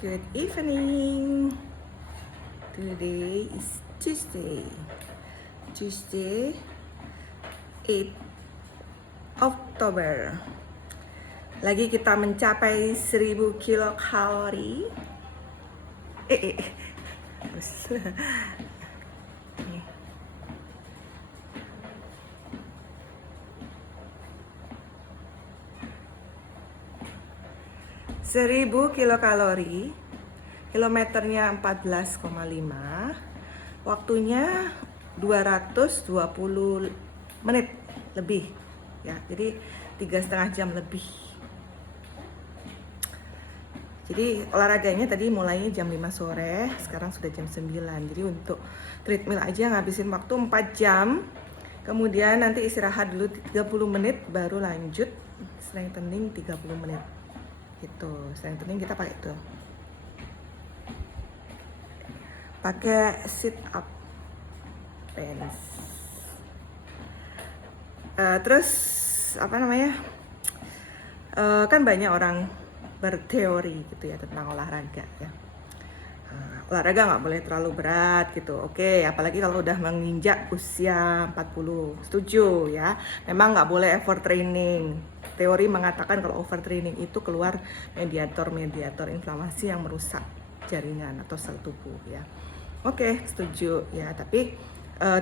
Good evening. Today is Tuesday. Tuesday 8 Oktober. Lagi kita mencapai 1000 kilokalori. Terus. Nih. 1000 kilokalori, kilometernya 14,5, waktunya 220 menit lebih ya, jadi 3,5 jam lebih. Jadi olahraganya tadi mulainya jam 5 sore, sekarang sudah jam 9. Jadi untuk treadmill aja ngabisin waktu 4 jam. Kemudian nanti istirahat dulu 30 menit baru lanjut strengthening 30 menit. Gitu, strengthening kita pakai itu. Pakai sit up pants. Terus apa namanya? Kan banyak orang berteori gitu ya tentang olahraga ya. Olahraga nggak boleh terlalu berat gitu. Oke, apalagi kalau udah menginjak usia 40. Setuju ya. Memang nggak boleh overtraining. Teori mengatakan kalau overtraining itu keluar mediator inflamasi yang merusak jaringan atau sel tubuh ya. Oke, setuju ya. Tapi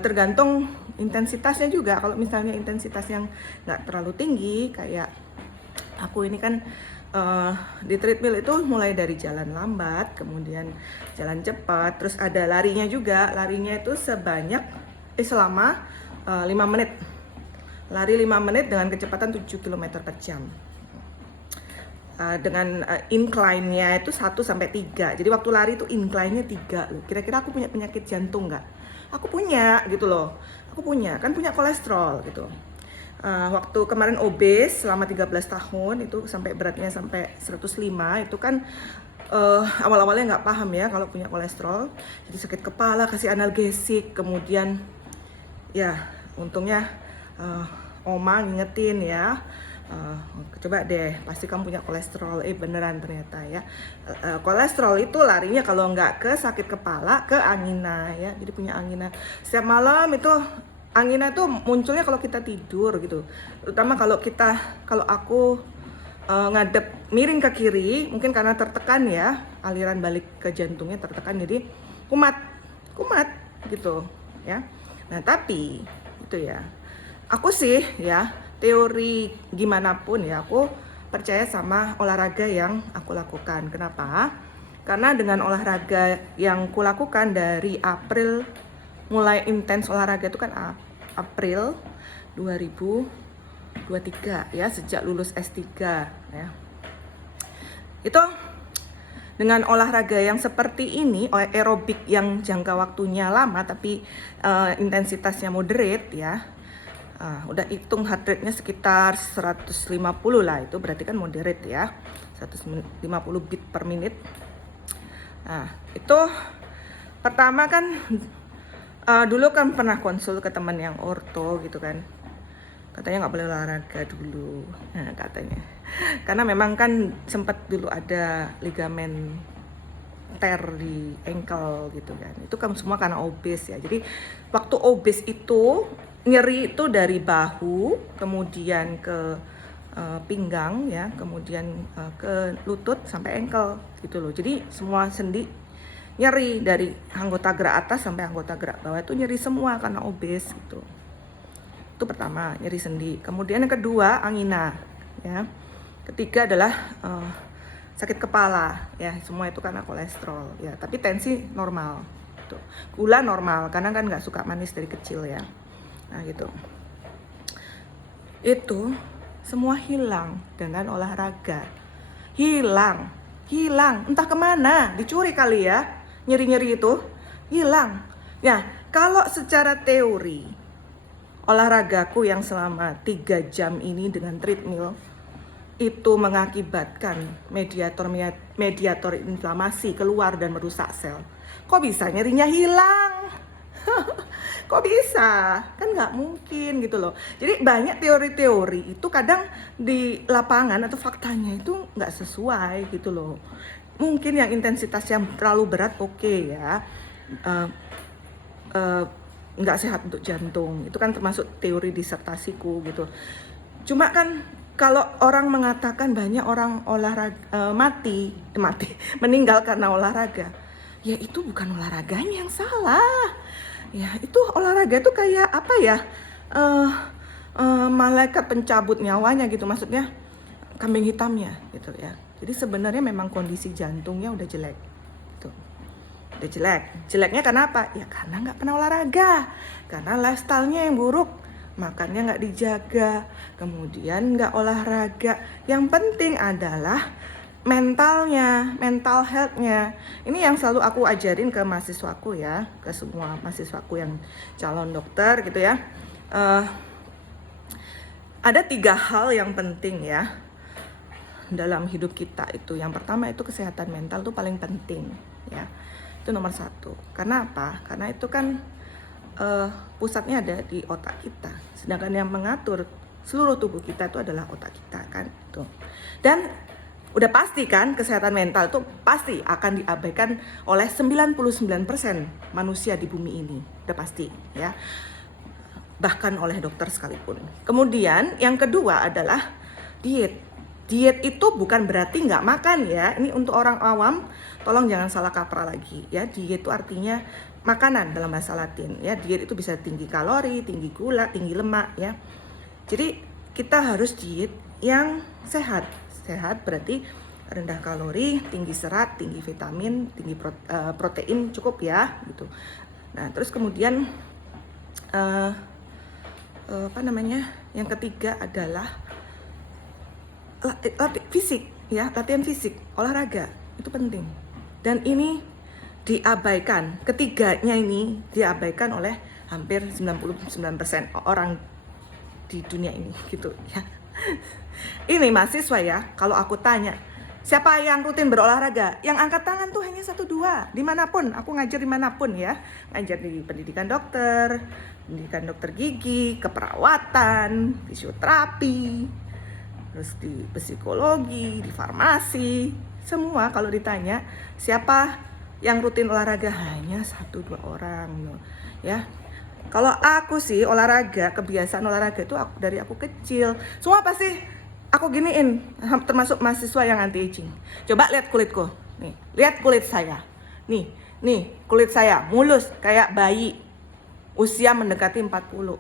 tergantung intensitasnya juga. Kalau misalnya intensitas yang nggak terlalu tinggi, kayak aku ini kan di treadmill itu mulai dari jalan lambat, kemudian jalan cepat, terus ada larinya juga. Larinya itu selama 5 menit. Lari 5 menit dengan kecepatan 7 km per jam. Dengan incline-nya itu 1-3. Jadi waktu lari itu incline-nya 3 loh. Kira-kira aku punya penyakit jantung nggak? Aku punya gitu loh. Aku punya kolesterol gitu. Waktu kemarin obes selama 13 tahun itu sampai beratnya sampai 105, itu kan awal-awalnya nggak paham ya kalau punya kolesterol. Jadi sakit kepala, kasih analgesik, kemudian ya untungnya Oma ngingetin ya, coba deh pasti kamu punya kolesterol. Beneran ternyata ya. Kolesterol itu larinya kalau nggak ke sakit kepala, ke angina ya. Jadi punya angina setiap malam itu. Angina itu munculnya kalau kita tidur gitu, terutama kalau aku ngadep miring ke kiri, mungkin karena tertekan ya, aliran balik ke jantungnya tertekan, jadi kumat gitu ya. Nah tapi itu ya, aku sih ya, teori gimana pun ya, aku percaya sama olahraga yang aku lakukan. Kenapa? Karena dengan olahraga yang kulakukan dari April, mulai intens olahraga itu kan April 2023 ya, sejak lulus S3 ya. Itu dengan olahraga yang seperti ini, aerobik yang jangka waktunya lama tapi intensitasnya moderate ya. Udah hitung heart rate-nya sekitar 150 lah, itu berarti kan moderate ya. 150 beat per menit. Nah, itu pertama kan dulu kan pernah konsul ke teman yang orto gitu kan, katanya nggak boleh olahraga dulu, nah, katanya karena memang kan sempat dulu ada ligamen tear di ankle gitu kan, itu kan semua karena obes ya. Jadi waktu obes itu nyeri itu dari bahu, kemudian ke pinggang ya, kemudian ke lutut sampai ankle gitu loh. Jadi semua sendi nyeri, dari anggota gerak atas sampai anggota gerak bawah itu nyeri semua karena obes gitu. Itu pertama, nyeri sendi. Kemudian yang kedua, angina ya. Ketiga adalah sakit kepala ya, semua itu karena kolesterol ya. Tapi tensi normal gitu. Gula normal karena kan nggak suka manis dari kecil ya. Nah gitu. Itu semua hilang dengan olahraga. Hilang, entah kemana, dicuri kali ya. Nyeri-nyeri itu hilang. Ya, kalau secara teori olahragaku yang selama 3 jam ini dengan treadmill itu mengakibatkan mediator inflamasi keluar dan merusak sel. Kok bisa nyerinya hilang? Kok bisa? Kan nggak mungkin gitu loh. Jadi banyak teori-teori itu kadang di lapangan atau faktanya itu nggak sesuai gitu loh. Mungkin yang intensitas yang terlalu berat oke ya, eh, eh, nggak sehat untuk jantung. Itu kan termasuk teori disertasiku gitu. Cuma kan kalau orang mengatakan banyak orang olahraga mati meninggal karena olahraga, ya itu bukan olahraganya yang salah. Ya itu olahraga itu kayak apa ya? eh Malaikat pencabut nyawanya gitu, maksudnya kambing hitamnya gitu ya. Jadi sebenarnya memang kondisi jantungnya udah jelek. Gitu. Udah jelek. Jeleknya kenapa? Ya karena nggak pernah olahraga, karena lifestyle-nya yang buruk, makannya nggak dijaga, kemudian nggak olahraga. Yang penting adalah mentalnya, mental health-nya. Ini yang selalu aku ajarin ke mahasiswaku ya, ke semua mahasiswaku yang calon dokter gitu ya. Ada 3 hal yang penting ya dalam hidup kita itu. Yang pertama itu kesehatan mental tuh paling penting ya. Itu nomor 1. Karena apa? Karena itu kan pusatnya ada di otak kita. Sedangkan yang mengatur seluruh tubuh kita itu adalah otak kita kan. Tuh. Dan udah pasti kan kesehatan mental itu pasti akan diabaikan oleh 99% manusia di bumi ini. Udah pasti ya. Bahkan oleh dokter sekalipun. Kemudian yang kedua adalah diet. Diet itu bukan berarti nggak makan ya. Ini untuk orang awam, tolong jangan salah kaprah lagi ya. Diet itu artinya makanan dalam bahasa Latin ya. Diet itu bisa tinggi kalori, tinggi gula, tinggi lemak ya. Jadi kita harus diet yang sehat. Sehat berarti rendah kalori, tinggi serat, tinggi vitamin, tinggi protein cukup ya gitu. Nah terus kemudian yang ketiga adalah fisik ya, latihan fisik, olahraga itu penting. Dan ini diabaikan, ketiganya ini diabaikan oleh hampir 99% orang di dunia ini gitu ya. Ini mahasiswa ya, kalau aku tanya siapa yang rutin berolahraga, yang angkat tangan tuh hanya 1-2. Dimanapun, aku ngajar dimanapun ya, ngajar di pendidikan dokter gigi, keperawatan, fisioterapi, terus di psikologi, di farmasi, semua kalau ditanya siapa yang rutin olahraga hanya 1-2 orang ya. Kalau aku sih olahraga, kebiasaan olahraga itu dari aku kecil. Semua pasti aku giniin, termasuk mahasiswa yang anti aging. Coba lihat kulitku. Nih, lihat kulit saya. Nih, kulit saya mulus kayak bayi usia mendekati 40.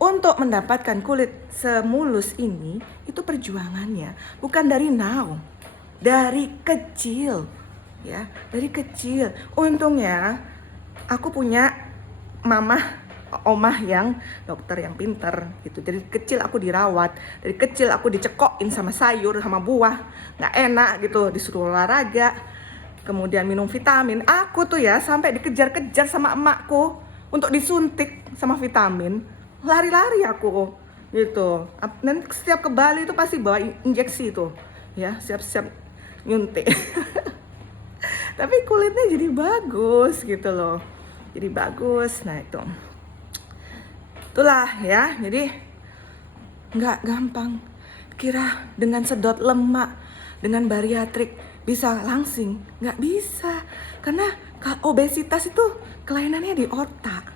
Untuk mendapatkan kulit semulus ini, itu perjuangannya bukan dari now, dari kecil ya, dari kecil. Untungnya aku punya omah yang dokter yang pinter gitu. Dari kecil aku dirawat, dari kecil aku dicekokin sama sayur sama buah, nggak enak gitu, disuruh olahraga, kemudian minum vitamin. Aku tuh ya sampai dikejar-kejar sama emakku untuk disuntik sama vitamin, lari-lari aku gitu. Dan setiap ke Bali itu pasti bawa injeksi tuh ya, siap-siap nyuntik. Tapi kulitnya jadi bagus gitu loh, jadi bagus. Nah itulah ya, jadi nggak gampang kira dengan sedot lemak, dengan bariatrik bisa langsing, nggak bisa. Karena obesitas itu kelainannya di otak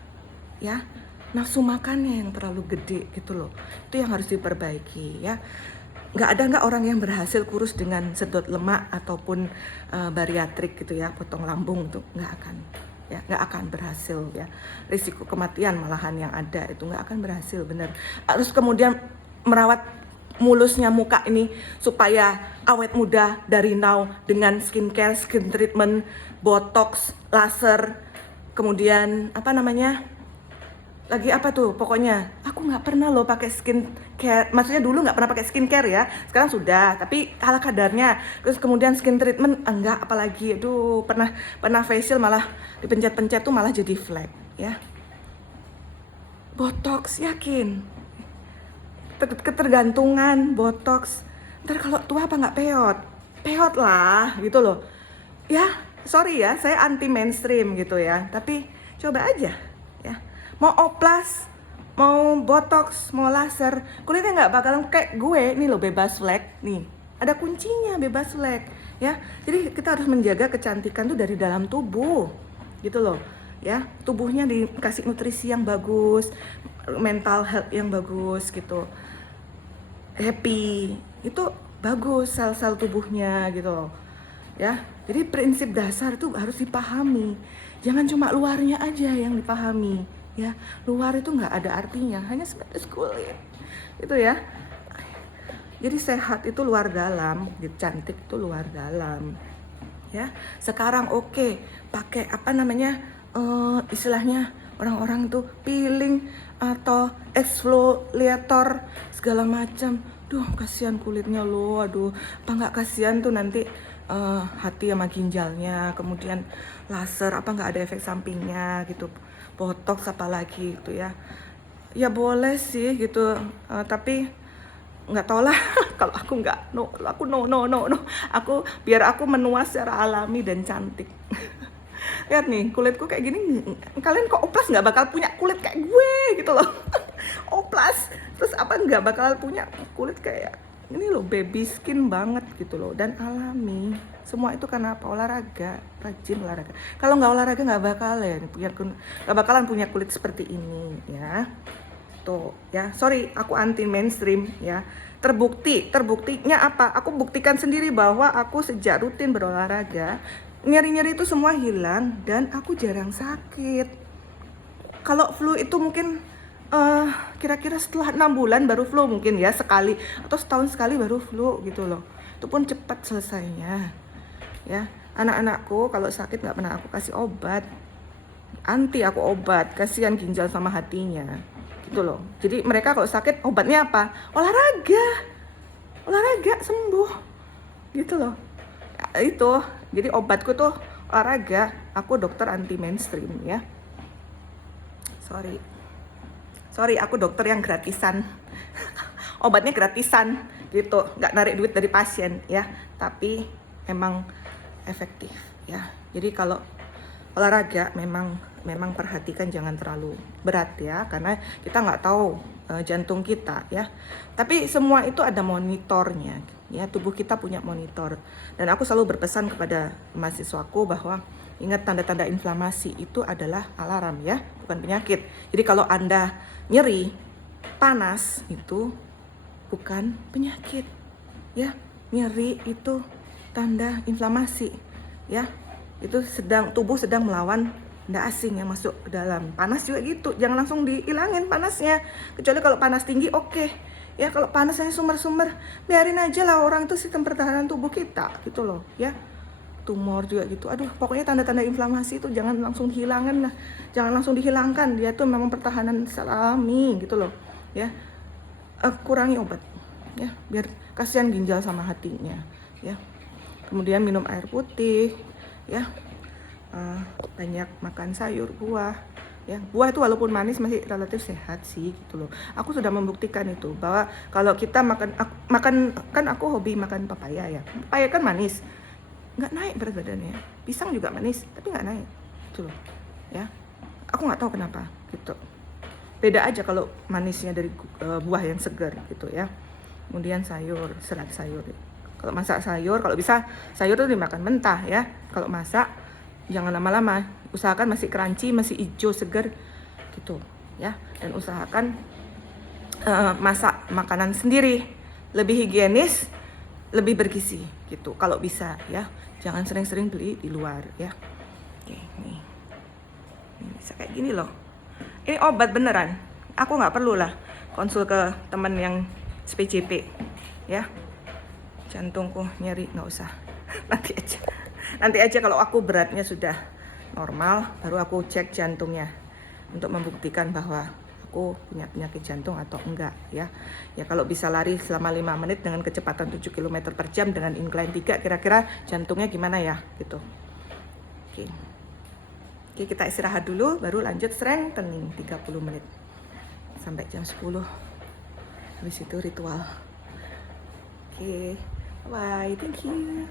ya, nafsu makannya yang terlalu gede gitu loh. Itu yang harus diperbaiki ya. Nggak orang yang berhasil kurus dengan sedot lemak ataupun bariatrik gitu ya, potong lambung, itu nggak akan berhasil ya. Risiko kematian malahan yang ada itu nggak akan berhasil, bener. Harus kemudian merawat mulusnya muka ini supaya awet muda dari now dengan skincare, skin treatment, botox, laser, kemudian lagi apa tuh, pokoknya aku nggak pernah loh pakai skincare. Maksudnya dulu nggak pernah pakai skincare ya, sekarang sudah, tapi ala kadarnya. Terus kemudian skin treatment enggak, apalagi aduh, pernah facial malah dipencet-pencet tuh malah jadi flek ya. Botox, yakin ketergantungan botox, ntar kalau tua apa nggak peot lah gitu loh ya. Sorry ya, saya anti mainstream gitu ya, tapi Coba aja ya. Mau oplas, mau botox, mau laser, kulitnya nggak bakalan kayak gue. Nih loh, bebas flek nih. Ada kuncinya, bebas flek ya. Jadi kita harus menjaga kecantikan tuh dari dalam tubuh. Gitu loh. Ya, tubuhnya dikasih nutrisi yang bagus, mental health yang bagus gitu. Happy. Itu bagus sel-sel tubuhnya gitu loh. Ya. Jadi prinsip dasar itu harus dipahami. Jangan cuma luarnya aja yang dipahami, ya. Luar itu nggak ada artinya, hanya sebatas kulit. Itu ya. Jadi sehat itu luar dalam, cantik itu luar dalam. Ya. Sekarang oke, pakai apa namanya? Istilahnya orang-orang tuh peeling atau exfoliator segala macam. Duh, kasihan kulitnya lo. Aduh, apa nggak kasihan tuh nanti hati sama ginjalnya, kemudian laser apa nggak ada efek sampingnya gitu, botox apalagi gitu ya. Ya boleh sih gitu, tapi nggak tau lah. Kalau aku nggak, aku no, aku biar aku menua secara alami dan cantik. Lihat nih, kulitku kayak gini, kalian kok oplas nggak bakal punya kulit kayak gue gitu loh. Oplas, terus apa nggak bakal punya kulit kayak ini loh, baby skin banget gitu loh, dan alami. Semua itu karena apa? Olahraga, rajin olahraga. Kalau nggak olahraga nggak bakalan punya kulit seperti ini ya. Tuh ya, sorry aku anti mainstream ya. Terbuktinya apa? Aku buktikan sendiri bahwa aku sejak rutin berolahraga, nyeri-nyeri itu semua hilang dan aku jarang sakit. Kalau flu itu mungkin kira-kira setelah 6 bulan baru flu mungkin ya, sekali atau setahun sekali baru flu gitu loh. Itu pun cepat selesainya ya. Anak-anakku kalau sakit nggak pernah aku kasih obat, anti aku obat, kasihan ginjal sama hatinya gitu loh. Jadi mereka kalau sakit obatnya apa? Olahraga sembuh gitu loh. Itu jadi obatku tuh olahraga. Aku dokter anti mainstream ya. Sorry, aku dokter yang gratisan. Obatnya gratisan gitu, nggak narik duit dari pasien ya, tapi emang efektif ya. Jadi kalau olahraga memang perhatikan jangan terlalu berat ya, karena kita nggak tahu jantung kita ya. Tapi semua itu ada monitornya ya, tubuh kita punya monitor. Dan aku selalu berpesan kepada mahasiswaku bahwa ingat, tanda-tanda inflamasi itu adalah alarm ya, bukan penyakit. Jadi kalau Anda nyeri, panas, itu bukan penyakit ya. Nyeri itu tanda inflamasi ya. Itu tubuh sedang melawan benda asing yang masuk ke dalam. Panas juga gitu, jangan langsung dihilangin panasnya. Kecuali kalau panas tinggi oke. Ya kalau panasnya sumber-sumber, biarin aja lah, orang itu sistem pertahanan tubuh kita gitu loh ya. Tumor juga gitu. Aduh, pokoknya tanda-tanda inflamasi itu jangan langsung dihilangkan lah. Jangan langsung dihilangkan. Dia tuh memang pertahanan alami gitu loh. Ya. Kurangi obat ya, biar kasihan ginjal sama hatinya ya. Kemudian minum air putih ya. Banyak makan sayur, buah ya. Buah itu walaupun manis masih relatif sehat sih gitu loh. Aku sudah membuktikan itu bahwa kalau kita makan kan aku hobi makan papaya ya. Papaya kan manis, nggak naik berat badannya. Pisang juga manis tapi nggak naik gitu loh ya. Aku nggak tahu kenapa gitu. Beda aja kalau manisnya dari buah yang segar gitu ya. Kemudian sayur, serat sayur. Kalau masak sayur, kalau bisa sayur itu dimakan mentah ya. Kalau masak jangan lama-lama. Usahakan masih crunchy, masih hijau, segar gitu ya. Dan usahakan masak makanan sendiri, lebih higienis, lebih bergizi gitu kalau bisa ya. Jangan sering-sering beli di luar ya. Oke, nih. Ini bisa kayak gini loh. Ini obat beneran. Aku nggak perlu lah konsul ke teman yang SPJP ya. Jantungku nyeri nggak usah. Nanti aja kalau aku beratnya sudah normal, baru aku cek jantungnya untuk membuktikan bahwa aku punya penyakit jantung atau enggak ya. Ya kalau bisa lari selama 5 menit dengan kecepatan 7 km per jam dengan incline 3, kira-kira jantungnya gimana ya gitu. Oke, kita istirahat dulu baru lanjut strengthening 30 menit sampai jam 10. Habis itu ritual. Oke, bye, thank you.